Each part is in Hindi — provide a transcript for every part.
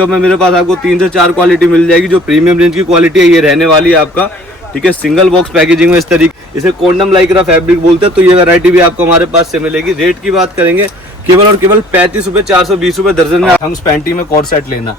में मेरे पास आपको 3 से 4 क्वालिटी मिल जाएगी। जो प्रीमियम रेंज की क्वालिटी है ये रहने वाली है आपका, ठीक है। सिंगल बॉक्स पैकेजिंग में इस तरीके, इसे कोंडम लाइक्रा फैब्रिक बोलते हैं। तो ये वैरायटी भी आपको हमारे पास से मिलेगी। रेट की बात करेंगे केवल और केवल 35 रुपए, 420 रुपए दर्जन में हम पैंटी में कोट सेट लेना,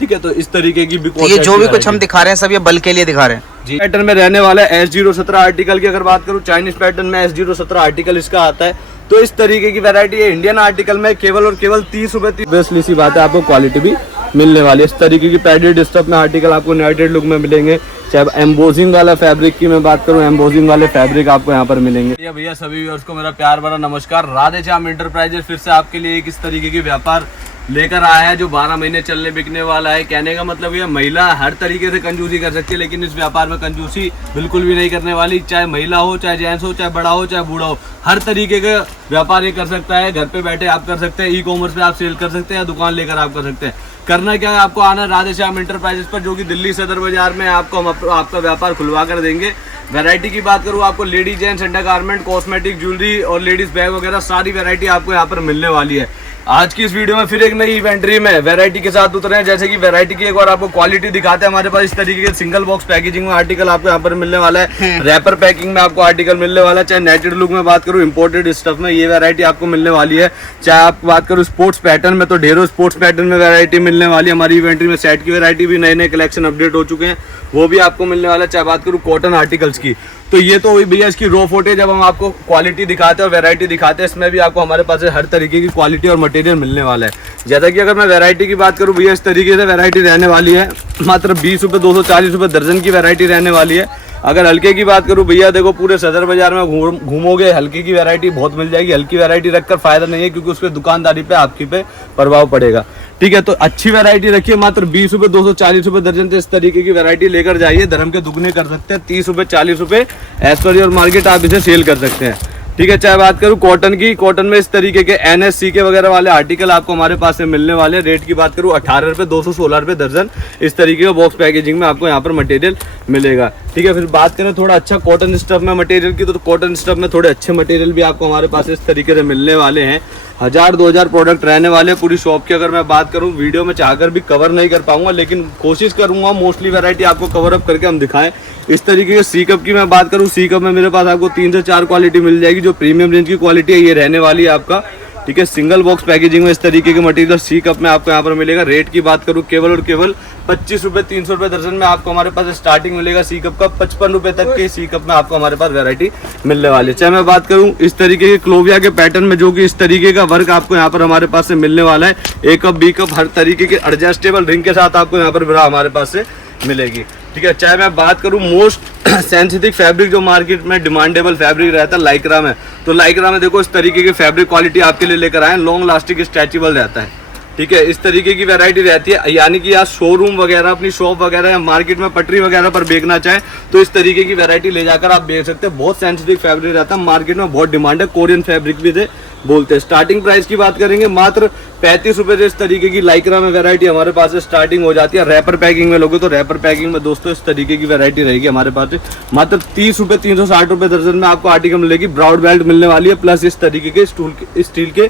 ठीक है। तो इस तरीके की भी ये जो भी कुछ हम दिखा रहे हैं सब ये बल्क के लिए दिखा रहे हैं जी। पैटर्न में रहने वाला है S017 आर्टिकल की अगर बात करूँ, चाइनीज पैटर्न में S017 आर्टिकल इसका आता है। तो इस तरीके की वैरायटी है। इंडियन आर्टिकल में केवल और केवल 30 रुपए। बेस्ट सी बात है, आपको क्वालिटी भी मिलने वाली है। इस तरीके की पैडेड स्टफ में आर्टिकल आपको यूनाइटेड लुक में मिलेंगे। चाहे एम्बोजिंग वाला फैब्रिक की मैं बात करूं, एम्बोजिंग वाले फैब्रिक आपको यहाँ पर मिलेंगे। भैया सभी व्यूअर्स को मेरा प्यार भरा नमस्कार। राधे श्याम एंटरप्राइजेस फिर से आपके लिए एक इस तरीके की व्यापार लेकर आया है जो 12 महीने चलने बिकने वाला है। कहने का मतलब ये महिला हर तरीके से कंजूसी कर सकती है, लेकिन इस व्यापार में कंजूसी बिल्कुल भी नहीं करने वाली। चाहे महिला हो, चाहे जेंट्स हो, चाहे बड़ा हो, चाहे बूढ़ा हो, हर तरीके का व्यापार ये कर सकता है। घर पे बैठे आप कर सकते हैं, ई कॉमर्स पे आप सेल कर सकते हैं या दुकान लेकर आप कर सकते हैं। करना क्या है, आपको आना राधे श्याम एंटरप्राइजेस पर, जो कि दिल्ली सदर बाजार में आपको हम आपका व्यापार खुलवा कर देंगे। वैरायटी की बात करूँ, आपको ladies gents undergarment, cosmetic, jewellery और लेडीज बैग वगैरह सारी वैरायटी आपको यहाँ पर मिलने वाली है। आज की इस वीडियो में फिर एक नई इवेंट्री में वैरायटी के साथ उतरे हैं। जैसे कि वैरायटी की एक बार आपको क्वालिटी दिखाते हैं। हमारे पास इस तरीके के सिंगल बॉक्स पैकेजिंग में आर्टिकल आपको यहाँ पर मिलने वाला है। रैपर पैकिंग में आपको आर्टिकल मिलने वाला है। चाहे नेटेड लुक में बात करूँ, इंपोर्टेड स्टफ में ये वैरायटी आपको मिलने वाली है। चाहे आप बात करूँ स्पोर्ट्स पैटर्न में, तो ढेरों स्पोर्ट्स पैटर्न में वैरायटी मिलने वाली है। हमारी इवेंट्री में सेट की वैरायटी भी नए नए कलेक्शन अपडेट हो चुके हैं, वो भी आपको मिलने वाला है। चाहे बात करूँ कॉटन आर्टिकल्स की, तो ये तो भैया इसकी रॉ फुटेज जब हम आपको क्वालिटी दिखाते हैं और वैरायटी दिखाते हैं, इसमें भी आपको हमारे पास हर तरीके की क्वालिटी और मटेरियल मिलने वाला है। जैसा कि अगर मैं वैरायटी की बात करूं भैया, इस तरीके से वैरायटी रहने वाली है। मात्र 20 रुपये 240 रुपये दर्जन की वैरायटी रहने वाली है। अगर हल्के की बात करूं भैया, देखो पूरे सदर बाजार में घूमोगे, हल्के की वैरायटी बहुत मिल जाएगी। हल्की वैरायटी रखकर फायदा नहीं है, क्योंकि उस पर दुकानदारी पे आपकी पे प्रभाव पड़ेगा, ठीक है। तो अच्छी वैरायटी रखिए। मात्र 20 रुपये 240 रुपये दर्जन से इस तरीके की वैरायटी लेकर जाइए। धर्म के दुगने कर सकते हैं। 30 रुपये 40 रुपये एज पर योर मार्केट आप इसे सेल कर सकते हैं, ठीक है। चाहे बात करूं कॉटन की, कॉटन में इस तरीके के NSC के वगैरह वाले आर्टिकल आपको हमारे पास से मिलने वाले। रेट की बात करूं 18 रुपये 216 रुपये दर्जन इस तरीके का बॉक्स पैकेजिंग में आपको यहाँ पर मटेरियल मिलेगा, ठीक है। फिर बात करें थोड़ा अच्छा कॉटन स्टफ में मटेरियल की, तो कॉटन स्टफ में थोड़े अच्छे मटेरियल भी आपको हमारे पास इस तरीके से मिलने वाले हैं। 1000-2000 प्रोडक्ट रहने वाले हैं पूरी शॉप की। अगर मैं बात करूं, वीडियो में चाहकर भी कवर नहीं कर पाऊंगा, लेकिन कोशिश करूंगा मोस्टली वैरायटी आपको कवर अप करके हम दिखाएं। इस तरीके के सी कप की मैं बात करूं, सी कप में मेरे पास आपको 3 से 4 क्वालिटी मिल जाएगी। जो प्रीमियम रेंज की क्वालिटी है ये रहने वाली है आपका, ठीक है। सिंगल बॉक्स पैकेजिंग में इस तरीके के मटेरियल सी कप में आपको यहाँ पर मिलेगा। रेट की बात करूँ केवल और केवल 25 रुपये 300 रुपये दर्जन में आपको हमारे पास स्टार्टिंग मिलेगा सी कप का। 55 रुपये तक के सी कप में आपको हमारे पास वैरायटी मिलने वाली है। चाहे मैं बात करूँ इस तरीके के क्लोविया के पैटर्न में, जो कि इस तरीके का वर्क आपको यहाँ पर हमारे पास से मिलने वाला है। ए कप, बी कप, हर तरीके के एडजस्टेबल रिंग के साथ आपको यहाँ पर ब्रा हमारे पास से मिलेगी, ठीक है। चाहे मैं बात करूँ मोस्ट सेंसिटिव फैब्रिक जो मार्केट में डिमांडेबल फैब्रिक रहता है लाइक्रा में, तो लाइक्रा में देखो इस तरीके की फैब्रिक क्वालिटी आपके लिए लेकर आए। लॉन्ग लास्टिक स्ट्रेचेबल रहता है, ठीक है। इस तरीके की वैरायटी रहती है। यानी कि आप शोरूम वगैरह, अपनी शॉप वगैरह या मार्केट में पटरी वगैरह पर बेचना चाहें तो इस तरीके की वैरायटी ले जाकर आप बेच सकते हैं। बहुत सेंसिटिव फैब्रिक रहता है, मार्केट में बहुत डिमांड है। कोरियन फैब्रिक भी से बोलते हैं। स्टार्टिंग प्राइस की बात करेंगे मात्र 35 रुपये से इस तरीके की लाइक्रा में वैरायटी हमारे पास से स्टार्टिंग हो जाती है। रैपर पैकिंग में लोगे तो रैपर पैकिंग में दोस्तों इस तरीके की वैरायटी रहेगी हमारे पास से। मात्र 30 रुपये 360 रुपये दर्जन में आपको आर्टिकल मिलेगी। ब्राउड बेल्ट मिलने वाली है, प्लस इस तरीके के स्टील के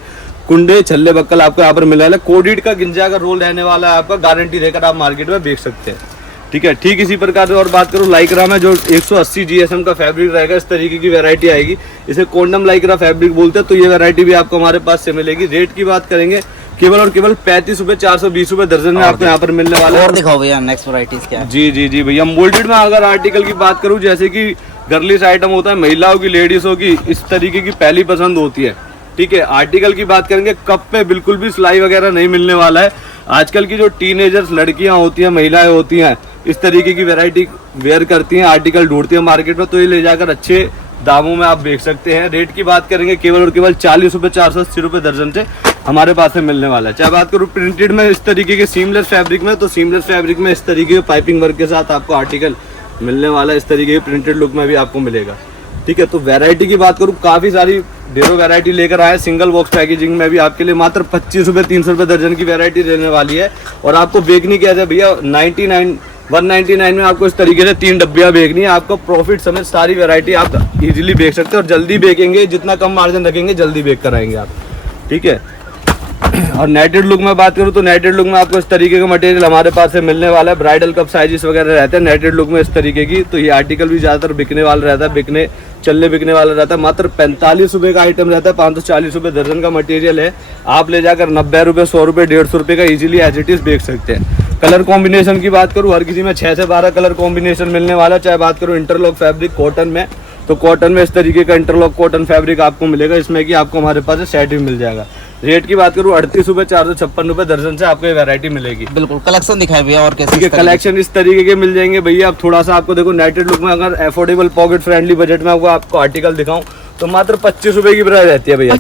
कुंडे, छल्ले, बक्कल आपको यहाँ पर मिलने वाला है। कोडिड का गिंजा का रोल रहने वाला है आपका, गारंटी देकर आप मार्केट में बेच सकते हैं, ठीक है। ठीक इसी प्रकार से और बात करूँ लाइक्रा में, जो 180 GSM का फैब्रिक रहेगा, इस तरीके की वैरायटी आएगी। इसे कोंडम लाइक्रा फैब्रिक बोलते हैं। तो ये वैरायटी भी आपको हमारे पास से मिलेगी। रेट की बात करेंगे केवल और केवल 35 रुपये 420 रुपये दर्जन में आपको यहाँ पर मिलने वाला है। और दिखाओ भैया नेक्स्ट वैरायटीज क्या है। जी भैया, मोल्डेड में अगर आर्टिकल की बात करूँ, जैसे कि गर्लिश आइटम होता है, महिलाओं की, लेडीजों की इस तरीके की पहली पसंद होती है, ठीक है। आर्टिकल की बात करेंगे, कप पे बिल्कुल भी सिलाई वगैरह नहीं मिलने वाला है। आजकल की जो टीनेजर्स लड़कियां होती हैं, महिलाएं होती हैं, इस तरीके की वैरायटी वेयर करती हैं, आर्टिकल ढूंढती हैं मार्केट में, तो ये ले जाकर अच्छे दामों में आप बेच सकते हैं। रेट की बात करेंगे केवल और केवल 40 रुपये 480 रुपये दर्जन से हमारे पास से मिलने वाला है। चाहे बात करूँ प्रिंटेड में इस तरीके के सीमलेस फैब्रिक में, तो सीमलेस फैब्रिक में इस तरीके के पाइपिंग वर्क के साथ आपको आर्टिकल मिलने वाला है। इस तरीके के प्रिंटेड लुक में भी आपको मिलेगा, ठीक है। तो वैरायटी की बात करूँ, काफ़ी सारी ढेरों वैरायटी लेकर आए। सिंगल बॉक्स पैकेजिंग में भी आपके लिए मात्र 25 रुपये 300 रुपये दर्जन की वैरायटी रहने वाली है। और आपको बेचनी कैसे भैया, 199 में आपको इस तरीके से 3 डब्बियाँ बेचनी है। आपको प्रॉफिट समेत सारी वैरायटी आप इजीली बेच सकते हैं, और जल्दी बेचेंगे, जितना कम मार्जिन रखेंगे जल्दी बेच कर आएंगे आप, ठीक है। और नाइटेड लुक में बात करूँ तो नाइटेड लुक में आपको इस तरीके का मटेरियल हमारे पास से मिलने वाला है। ब्राइडल कप साइजेस वगैरह रहते हैं नाइटेड लुक में इस तरीके की। तो ये आर्टिकल भी ज़्यादातर बिकने वाला रहता है, बिकने वाला रहता है। मात्र 45 रुपये का आइटम रहता है, 540 रुपये दर्जन का मटेरियल है। आप ले जाकर 90 रुपये, 100 रुपये, 150 रुपये का इजीली एज इट इज बेच सकते हैं। कलर कॉम्बिनेशन की बात करूँ, हर किसी में 6 से 12 कलर कॉम्बिनेशन मिलने वाला है। चाहे बात करूँ इंटरलॉक फैब्रिक कॉटन में, तो कॉटन में इस तरीके का इंटरलॉक कॉटन फैब्रिक आपको मिलेगा। इसमें कि आपको हमारे पास सेट भी मिल जाएगा। रेट की बात करूँ 38 रुपये, 456 रुपये दर्जन से आपको ये वैरायटी मिलेगी। बिल्कुल कलेक्शन दिखाए भैया और कैसे? ठीक है, कलेक्शन इस तरीके के मिल जाएंगे भैया। अब थोड़ा सा आपको देखो नाइटेड लुक में अगर अफोर्डेबल पॉकेट फ्रेंडली बजट में आपको आर्टिकल दिखाऊं तो मात्र 25 रुपये की प्राइस रहती है भैया।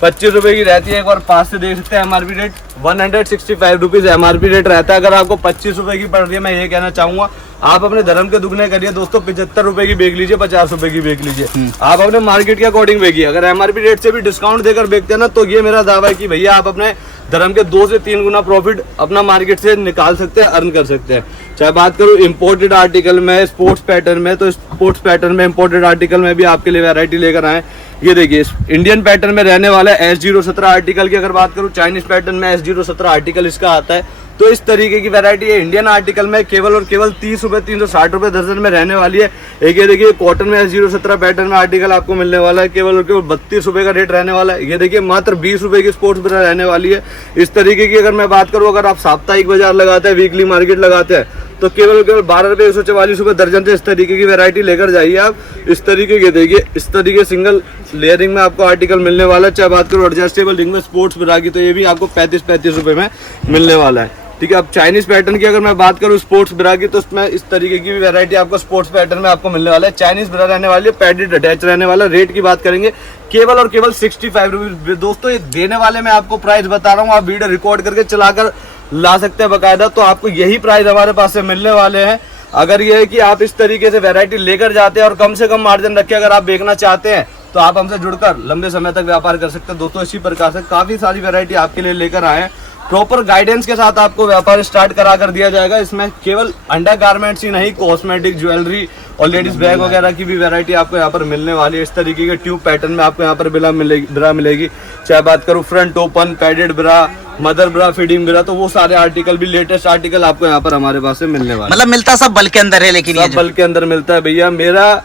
25 रुपये की रहती है। एक बार पास से देख सकते हैं। MRP rate 165 rupees MRP rate रहता है। अगर आपको 25 रुपये की पड़ रही है, मैं ये कहना चाहूंगा आप अपने धर्म के दुगने करिए दोस्तों। 75 रुपए की बेच लीजिए, 50 रुपए की बेच लीजिए। आप अपने मार्केट के अकॉर्डिंग बेचिए। अगर एमआरपी रेट से भी डिस्काउंट देकर बेचते हैं ना, तो ये मेरा दावा है कि भैया आप अपने धर्म के 2 से 3 गुना प्रॉफिट अपना मार्केट से निकाल सकते हैं, अर्न कर सकते हैं। चाहे बात करूँ इम्पोर्टेड आर्टिकल में, स्पोर्ट्स पैटर्न में, तो स्पोर्ट्स पैटर्न में इम्पोर्टेड आर्टिकल में भी आपके लिए वैरायटी लेकर आए। ये देखिए इंडियन पैटर्न में रहने वाला है। S017 आर्टिकल की अगर बात करूँ, चाइनीज पैटर्न में S017 आर्टिकल इसका आता है। तो इस तरीके की वैरायटी है इंडियन आर्टिकल में केवल और केवल 30 रुपये, 360 रुपये दर्जन में रहने वाली है। एक ये देखिए कॉटन में S017 पैटर्न में आर्टिकल आपको मिलने वाला है। केवल और केवल 32 रुपये का रेट रहने वाला है। ये देखिए मात्र 20 रुपये की स्पोर्ट्स ब्रा रहने वाली है। इस तरीके की अगर मैं बात करूँ, अगर आप साप्ताहिक बाजार लगाते हैं, वीकली मार्केट लगाते हैं, तो केवल 12 रुपये 144 रुपये दर्जन से इस तरीके की वैरायटी लेकर जाइए आप। इस तरीके के देखिए, इस तरीके सिंगल लेयरिंग में आपको आर्टिकल मिलने वाला है। चाहे बात करूँ एडजस्टेबल रिंग में स्पोर्ट्स ब्रा की, तो ये भी आपको 35 रुपये में मिलने वाला है। ठीक है, अब चाइनीज पैटर्न की अगर मैं बात करूँ स्पोर्ट्स ब्रा की, तो उसमें इस तरीके की भी वैरायटी आपको स्पोर्ट्स पैटर्न में आपको मिलने वाला है। चाइनीज ब्रा रहने वाली है, पैडेड अटैच रहने वाला। रेट की बात करेंगे केवल और केवल 65 रुपीज। दोस्तों ये देने वाले मैं आपको प्राइस बता रहा हूँ, आप वीडियो रिकॉर्ड करके चलाकर ला सकते हैं बकायदा। तो आपको यही प्राइस हमारे पास से मिलने वाले हैं। अगर ये है कि आप इस तरीके से वैरायटी लेकर जाते हैं और कम से कम मार्जिन रख के अगर आप बेचना चाहते हैं, तो आप हमसे जुड़कर लंबे समय तक व्यापार कर सकते हैं। दोस्तों इसी प्रकार से काफी सारी वैरायटी आपके लिए लेकर आए हैं। प्रॉपर गाइडेंस के साथ आपको व्यापार स्टार्ट करा कर दिया जाएगा। इसमें केवल अंडर गारमेंट्स ही नहीं, कॉस्मेटिक, ज्वेलरी और लेडीज बैग वगैरह की भी वैरायटी आपको यहाँ पर मिलने वाली है। इस तरीके के ट्यूब पैटर्न में आपको यहाँ पर ब्रा मिलेगी। चाहे बात करूँ front open, padded bra, mother bra, feeding bra, तो वो सारे आर्टिकल भी लेटेस्ट आर्टिकल आपको यहाँ पर हमारे पास से मिलने वाले। मतलब मिलता सब बल्क के अंदर है, लेकिन सब बल्क के अंदर मिलता है भैया। मेरा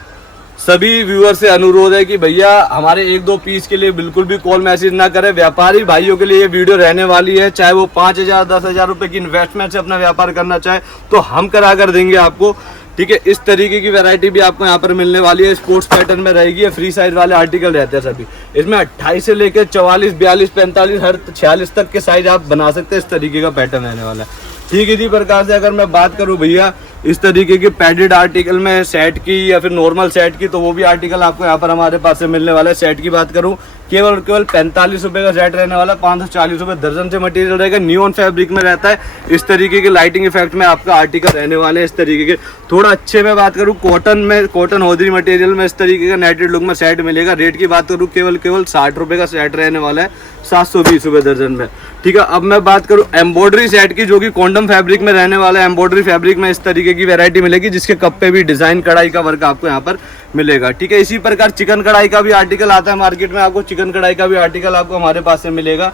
सभी व्यूअर से अनुरोध है कि भैया हमारे 1-2 पीस के लिए बिल्कुल भी कॉल मैसेज ना करें। व्यापारी भाइयों के लिए ये वीडियो रहने वाली है। चाहे वो 5,000, 10,000 रुपए की इन्वेस्टमेंट से अपना व्यापार करना चाहे, तो हम करा कर देंगे आपको। ठीक है, इस तरीके की वैरायटी भी आपको यहाँ पर मिलने वाली है। स्पोर्ट्स पैटर्न में रहेगी, फ्री साइज वाले आर्टिकल रहते हैं सभी। इसमें 28 से लेकर 44, 42, 45, हर 46 तक के साइज आप बना सकते हैं। इस तरीके का पैटर्न रहने वाला है। ठीक है, इसी प्रकार से अगर मैं बात करूँ भैया इस तरीके के पैडेड आर्टिकल में सेट की या फिर नॉर्मल सेट की, तो वो भी आर्टिकल आपको यहाँ पर हमारे पास से मिलने वाला है। सेट की बात करूँ केवल 45 रुपये का सेट रहने वाला, 540 रुपये दर्जन से मटेरियल रहेगा। नियॉन फैब्रिक में रहता है। इस तरीके के लाइटिंग इफेक्ट में आपका आर्टिकल रहने वाले हैं। इस तरीके के थोड़ा अच्छे में बात करूँ कॉटन में, कॉटन होदरी मटेरियल में इस तरीके का नाइटेड लुक में सेट मिलेगा। रेट की बात करूँ केवल 60 रुपये का सेट रहने वाला है, 720 रुपये दर्जन में। ठीक है, अब मैं बात करूँ एम्ब्रॉयडरी सेट की, जो कि कॉन्डम फैब्रिक में रहने वाला है। एम्ब्रॉयडरी फैब्रिक में इस तरीके की वैरायटी मिलेगी, जिसके कप पे भी डिजाइन कढ़ाई का वर्क आपको यहाँ पर मिलेगा। ठीक है, इसी प्रकार चिकन कढ़ाई का भी आर्टिकल आता है मार्केट में। आपको चिकन कढ़ाई का भी आर्टिकल आपको हमारे पास से मिलेगा।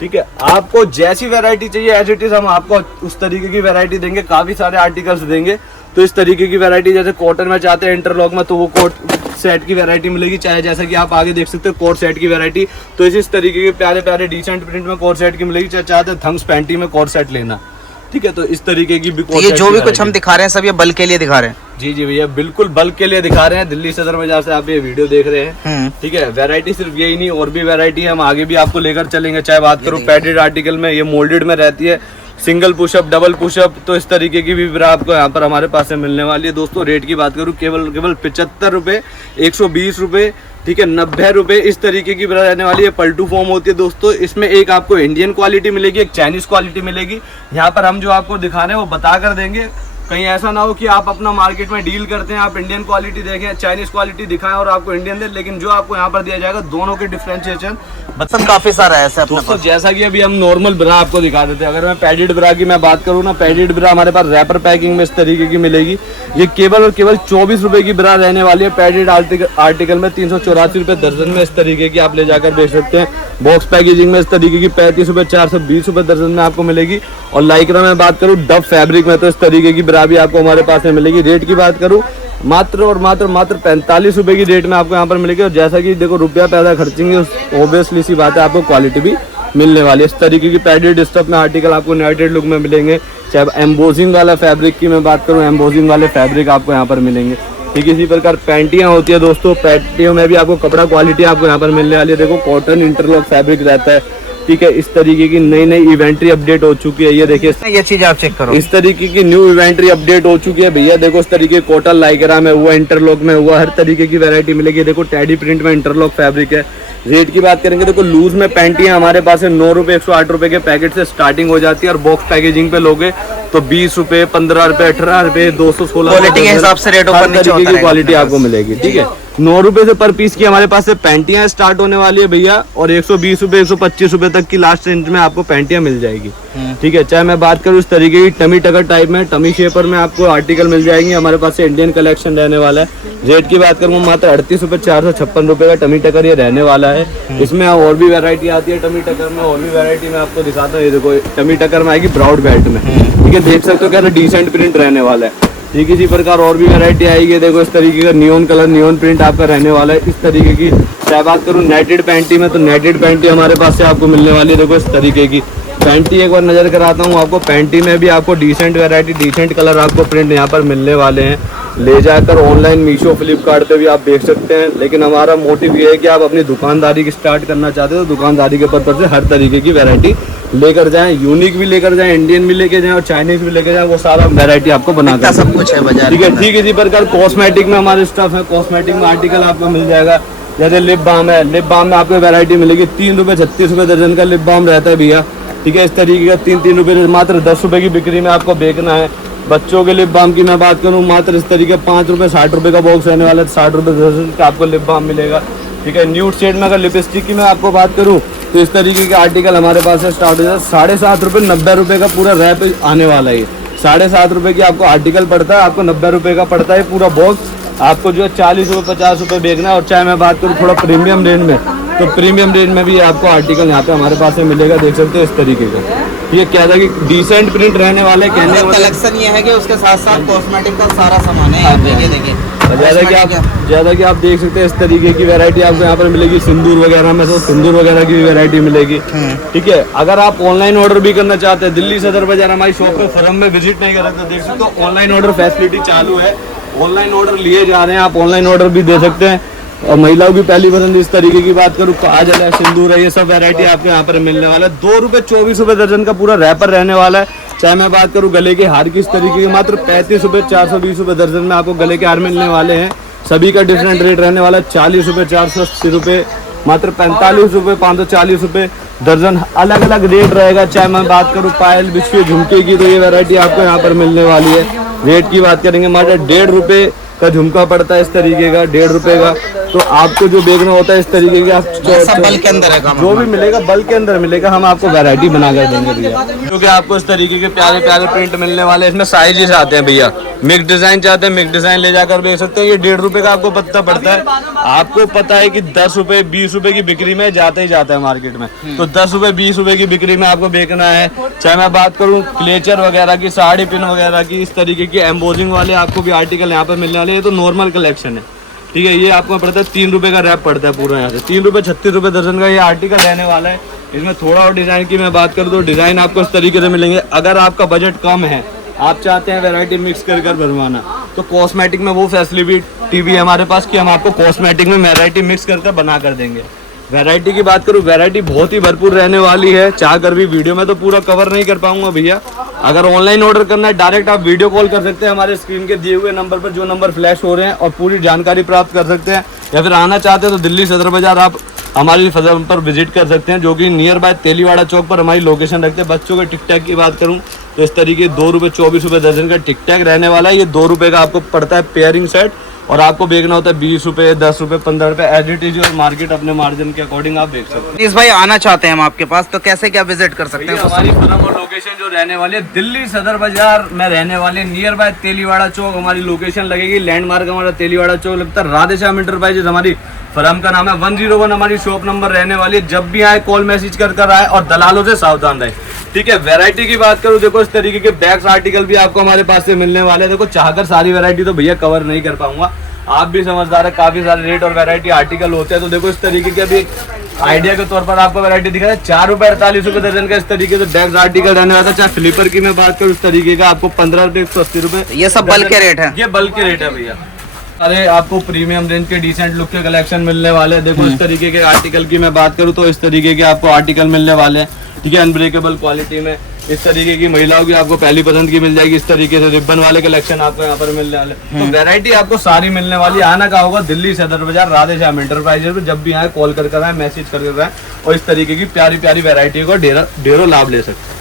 ठीक है, आपको जैसी वैरायटी चाहिए एज इट इज हम आपको उस तरीके की वैरायटी देंगे। काफी सारे आर्टिकल्स देंगे। तो इस तरीके की वैरायटी जैसे कॉटन में चाहते हैं इंटरलॉक में, तो वो कोट सेट की वैरायटी मिलेगी। चाहे जैसा कि आप आगे देख सकते हो कोट सेट की वैरायटी, तो इस तरीके के प्यारे प्यारे डिसेंट प्रिंट में कोट सेट की मिलेगी। चाहे चाहते हैं थंग्स पैंटी में कोट सेट लेना। ठीक है, तो इस तरीके की भी ये जो भी कुछ हम दिखा रहे हैं सब ये बल्क के लिए दिखा रहे हैं। जी जी भैया, बिल्कुल बल्क के लिए दिखा रहे हैं। दिल्ली सदर बाजार से आप ये वीडियो देख रहे हैं। ठीक है, वैरायटी सिर्फ यही नहीं, और भी वैरायटी है, हम आगे भी आपको लेकर चलेंगे। चाहे बात करूँ पैडेड आर्टिकल में, ये मोल्डेड में रहती है, सिंगल पुशअप, डबल पुशअप, तो इस तरीके की भी ब्रा आपको यहाँ पर हमारे पास से मिलने वाली है। दोस्तों रेट की बात करूँ केवल 75 रुपये, 120 रुपये, ठीक है, 90 रुपये, इस तरीके की ब्रा रहने वाली है। पलटू फॉर्म होती है दोस्तों। इसमें एक आपको इंडियन क्वालिटी मिलेगी, एक चाइनीज क्वालिटी मिलेगी। यहाँ पर हम जो आपको दिखा रहे हैं वो बता कर देंगे। कहीं ऐसा ना हो कि आप अपना मार्केट में डील करते हैं, आप इंडियन क्वालिटी देखें, चाइनीज क्वालिटी दिखाएं और आपको इंडियन दे, लेकिन जो आपको यहाँ पर दिया जाएगा दोनों के डिफरेंशिएशन। बटन काफी सारा है ऐसे अपने दोस्तों पास। जैसा कि अभी हम नॉर्मल ब्रा आपको दिखा देते हैं, अगर मैं पैडेड ब्रा की मैं बात करूँ ना, पैडेड ब्रा हमारे पास रैपर पैकिंग में इस तरीके की मिलेगी। ये केवल और केवल 24 रुपए की ब्रा रहने वाली है। पैडेड आर्टिकल में 384 रुपए दर्जन में इस तरीके की आप ले जाकर बेच सकते हैं। बॉक्स पैकेजिंग में इस तरीके की 35 रुपए 420 रुपए दर्जन में आपको मिलेगी। और लाइक्रा में बात करूँ डब फैब्रिक में तो इस तरीके की ब्रा भी आपको हमारे पास में मिलेगी। रेट की बात करूँ मात्र और मात्र 45 रुपए की रेट में आपको यहाँ पर मिलेगी। और जैसा कि देखो रुपया पैदा खर्चेंगे, ऑब्वियसली सी बात है आपको क्वालिटी भी मिलने वाली है। इस तरीके की पैडेड स्टफ में आर्टिकल आपको यूनाइटेड लुक में मिलेंगे। चाहे एम्बोजिंग वाला फैब्रिक की मैं बात करूँ, एम्बोजिंग वाले फैब्रिक आपको यहाँ पर मिलेंगे। ठीक है, इसी प्रकार पैंटियाँ होती है दोस्तों, पैंटियों में भी आपको कपड़ा क्वालिटी आपको यहाँ पर मिलने वाली है। देखो कॉटन इंटरलॉक फैब्रिक रहता है। ठीक है, इस तरीके की नई नई इवेंट्री अपडेट हो चुकी है। ये देखिए ये चीज आप चेक करो, इस तरीके की न्यू इवेंट्री अपडेट हो चुकी है भैया। देखो इस तरीके कॉटन लाइक्रा में हुआ, इंटरलॉक में हुआ, हर तरीके की वैरायटी मिलेगी। देखो टैडी प्रिंट में इंटरलॉक फैब्रिक है। रेट की बात करेंगे देखो लूज में पैंटियां हमारे पास है 9 रुपए 108 रुपए के पैकेट से स्टार्टिंग हो जाती है। और बॉक्स पैकेजिंग पे लोगे तो 20 रुपए 15 रुपए 18 रुपए 216 क्वालिटी के हिसाब से रेट ऊपर नीचे होता की क्वालिटी आपको मिलेगी। ठीक है, 9 रुपए से पर पीस की हमारे पास से पैंटियां स्टार्ट होने वाली है भैया। और 120 रुपए 125 रुपए तक की लास्ट रेंज में आपको पैंटियां मिल जाएगी। ठीक है, चाहे मैं बात करूँ इस तरीके की टमी टकर टाइप में, टमी शेपर में आपको आर्टिकल मिल जाएंगे। हमारे पास से इंडियन कलेक्शन रहने वाला है। रेट की बात करूँ मात्र 38 रुपए 456 रुपए का टमी टकर ये रहने वाला है। इसमें और भी वैरायटी आती है टमी टकर में, और भी वैरायटी में आपको दिखाता हूँ। ये देखो टमी टकर में आएगी ब्राउड बेल्ट में। ठीक है, देख सकते हो क्या डिसेंट प्रिंट रहने वाला है। ठीक है, इसी प्रकार और भी वैरायटी आएगी। देखो इस तरीके का नियॉन कलर नियॉन प्रिंट आपका रहने वाला है। इस तरीके की चाहे बात करूँ नेटेड पैंटी में, तो नेटेड पैंटी हमारे पास से आपको मिलने वाली है। देखो इस तरीके की पैंटी एक बार नजर कराता हूँ आपको। पैंटी में भी आपको डिसेंट वैरायटी, डिसेंट कलर आपको प्रिंट यहाँ पर मिलने वाले हैं। ले जाकर ऑनलाइन मीशो फ्लिपकार्ट पे भी आप बेच सकते हैं। लेकिन हमारा मोटिव ये है कि आप अपनी दुकानदारी की स्टार्ट करना चाहते हो तो दुकानदारी के पर्पज से हर तरीके की वैरायटी लेकर जाएं। यूनिक भी लेकर जाएं, इंडियन भी लेकर जाएं और चाइनीज भी लेकर जाएं। वो सारा वैरायटी आपको बनाकर सब कुछ है बाजार। ठीक है, ठीक है। इसी प्रकार कॉस्मेटिक में हमारे स्टफ है। कॉस्मेटिक में आर्टिकल आपको मिल जाएगा। जैसे लिप बाम है, लिप बाम में आपको वैरायटी मिलेगी। 3 रुपए 36 रुपए दर्जन का लिप बाम रहता है भैया। ठीक है, इस तरीके का 3 रुपए मात्र 10 रुपए की बिक्री में आपको बेचना है। बच्चों के लिप बाम की मैं बात करूँ मात्र इस तरीके 5 रुपए 60 रुपए का बॉक्स रहने वाला है। 60 रुपए दर्जन का आपको लिप बाम मिलेगा। ठीक है, न्यूड शेड में अगर लिपस्टिक की मैं आपको बात करूँ तो इस तरीके के आर्टिकल हमारे पास से स्टार्ट हो जाए 7.5 रुपए 90 रुपए का पूरा रैप आने वाला है। 7.5 रुपए की आपको आर्टिकल पड़ता है, आपको 90 रुपए का पड़ता है पूरा बॉक्स। आपको जो है 40 रुपए 50 रुपए बेचना है। और चाहे मैं बात करूँ थोड़ा प्रीमियम रेंज में, तो प्रीमियम रेंज में भी आपको आर्टिकल यहाँ पे हमारे पास से मिलेगा। देख सकते हो इस तरीके का। ये क्या था कि डिसेंट प्रिंट रहने वाले कहने वाले कलेक्शन ये है कि उसके साथ साथ कॉस्मेटिक का सारा सामान है। आप देखिए ज्यादा कि आप देख सकते हैं इस तरीके की वैरायटी आपको यहाँ पर मिलेगी। सिंदूर वगैरह में तो सिंदूर वगैरह की भी वैरायटी मिलेगी। ठीक है, अगर आप ऑनलाइन ऑर्डर भी करना चाहते हैं, दिल्ली सदर बाजार हमारी शॉप पे फर्म में विजिट नहीं कर सकते, देख सकते हो ऑनलाइन ऑर्डर फैसिलिटी चालू है। ऑनलाइन ऑर्डर लिए जा रहे हैं, आप ऑनलाइन ऑर्डर भी दे सकते हैं। और महिलाओं की पहली पसंद इस तरीके की बात करूँ, काजल है, सिंदूर है, ये सब वैरायटी आपको यहाँ पर मिलने वाला है। 2 रुपए 24 रुपए दर्जन का पूरा रैपर रहने वाला है। चाहे मैं बात करूँ गले के हार की, इस तरीके के मात्र 35 रुपए 420 रुपए दर्जन में आपको गले के हार मिलने वाले हैं। सभी का डिफरेंट रेट रहने वाला है। 40 रुपए 480 रुपए, मात्र 45 रुपए 540 रुपए दर्जन, अलग अलग रेट रहेगा। चाहे मैं बात करूँ पायल बिछुए झुमके की, तो ये वैरायटी आपको यहाँ पर मिलने वाली है। रेट की बात करेंगे मात्र 1.5 रुपए का झुमका पड़ता है इस तरीके का, 1.5 रुपए का। तो आपको जो बेचना होता है इस तरीके के आप बल्क के अंदर है, जो भी मिलेगा बल्क के अंदर मिलेगा। हम आपको वैरायटी बना कर देंगे भैया, क्योंकि आपको इस तरीके के प्यारे प्यारे प्रिंट मिलने वाले हैं। इसमें साइजेस आते हैं भैया। मिक्स डिजाइन चाहते हैं, मिक्स डिजाइन ले जाकर बेच सकते हैं। ये 1.5 रुपए का आपको पत्ता पड़ता है। आपको पता है कि 10 रुपए 20 रुपए की बिक्री में जाता ही जाता है मार्केट में, तो 10 रुपए 20 रुपए की बिक्री में आपको बेचना है। चाहे मैं बात करूँ क्लेचर वगैरह की, साड़ी पिन वगैरह की, इस तरीके की एम्बोजिंग वाले आपको भी आर्टिकल यहाँ पर मिलने वाले हैं। ये तो नॉर्मल कलेक्शन है। ठीक है, ये आपको पड़ता है 3 रुपए का रैप पड़ता है पूरा यहाँ से। 3 रुपए 36 रुपए दर्जन का ये आर्टिकल रहने वाला है। इसमें थोड़ा और डिजाइन की मैं बात करूँ तो डिजाइन आपको इस तरीके से मिलेंगे। अगर आपका बजट कम है, आप चाहते हैं वैरायटी मिक्स कर बनवाना, तो कॉस्मेटिक में वो फैसिलिटी भी है हमारे पास कि हम आपको कॉस्मेटिक में वैरायटी मिक्स करके बना कर देंगे। वैरायटी की बात करूँ, वैरायटी बहुत ही भरपूर रहने वाली है। चाह कर भी वीडियो में तो पूरा कवर नहीं कर पाऊंगा भैया। अगर ऑनलाइन ऑर्डर करना है, डायरेक्ट आप वीडियो कॉल कर सकते हैं हमारे स्क्रीन के दिए हुए नंबर पर, जो नंबर फ्लैश हो रहे हैं, और पूरी जानकारी प्राप्त कर सकते हैं। या फिर आना चाहते हैं तो दिल्ली सदर बाजार आप हमारी फर्म पर विजिट कर सकते हैं, जो कि नियर बाय तेलीवाड़ा चौक पर हमारी लोकेशन रखते हैं। बच्चों के टिक टैक की बात करूँ तो इस तरीके 2 रुपये 24 रुपये दर्जन का टिक टैक रहने वाला है। ये 2 रुपये का आपको पड़ता है पेयरिंग सेट, और आपको बेचना होता है 20 रुपये 10 रुपये 15 रुपये एज इट इज, और मार्केट अपने मार्जिन के अकॉर्डिंग आप बेच सकते हैं। इस भाई आना चाहते हैं हम आपके पास, तो कैसे क्या विजिट कर सकते हैं? हमारी फर्म और लोकेशन जो रहने वाली है दिल्ली सदर बाजार में रहने वाले, नियर बाय तेलीवाड़ा चौक हमारी लोकेशन लगेगी। लैंडमार्क हमारा तेलीवाड़ा चौक लगता है। राधेश्याम इंटरप्राइजेज हमारी फर्म का नाम है। 101 हमारी शॉप नंबर रहने वाली है। जब भी आए कॉल मैसेज कर आए, और दलालों से सावधान रहे, ठीक है। वैरायटी की बात करूं, देखो इस तरीके के बैग्स आर्टिकल भी आपको हमारे पास से मिलने वाले हैं। देखो चाहकर सारी वैरायटी तो भैया कवर नहीं कर पाऊंगा, आप भी समझदार है, काफी सारे रेट और वैरायटी आर्टिकल होते हैं। तो देखो इस तरीके के अभी आइडिया के तौर पर आपको वैरायटी दिखा है। 4 रुपये 48 रुपये दर्जन का इस तरीके से बैग्स आर्टिकल रहने वाला है। चाहे स्लीपर की मैं बात करूँ इस तरीके का आपको 15 रुपये 180 रुपये। ये सब बल्क के रेट है? ये बल्क के रेट है भैया। अरे आपको प्रीमियम रेंज के डिसेंट लुक के कलेक्शन मिलने वाले हैं। देखो इस तरीके के आर्टिकल की मैं बात करूँ तो इस तरीके के आपको आर्टिकल मिलने वाले हैं, ठीक है, अनब्रेकेबल क्वालिटी में। इस तरीके की महिलाओं की आपको पहली पसंद की मिल जाएगी। इस तरीके से रिबन वाले कलेक्शन आपको यहाँ पर मिलने वाले। तो वैरायटी आपको सारी मिलने वाली। आना का होगा दिल्ली सदर बाजार राधेश्याम इंटरप्राइजेज में। जब भी आए कॉल कर आए, मैसेज कर आए, और इस तरीके की प्यारी प्यारी वैरायटी को ढेरों लाभ ले सकते हैं।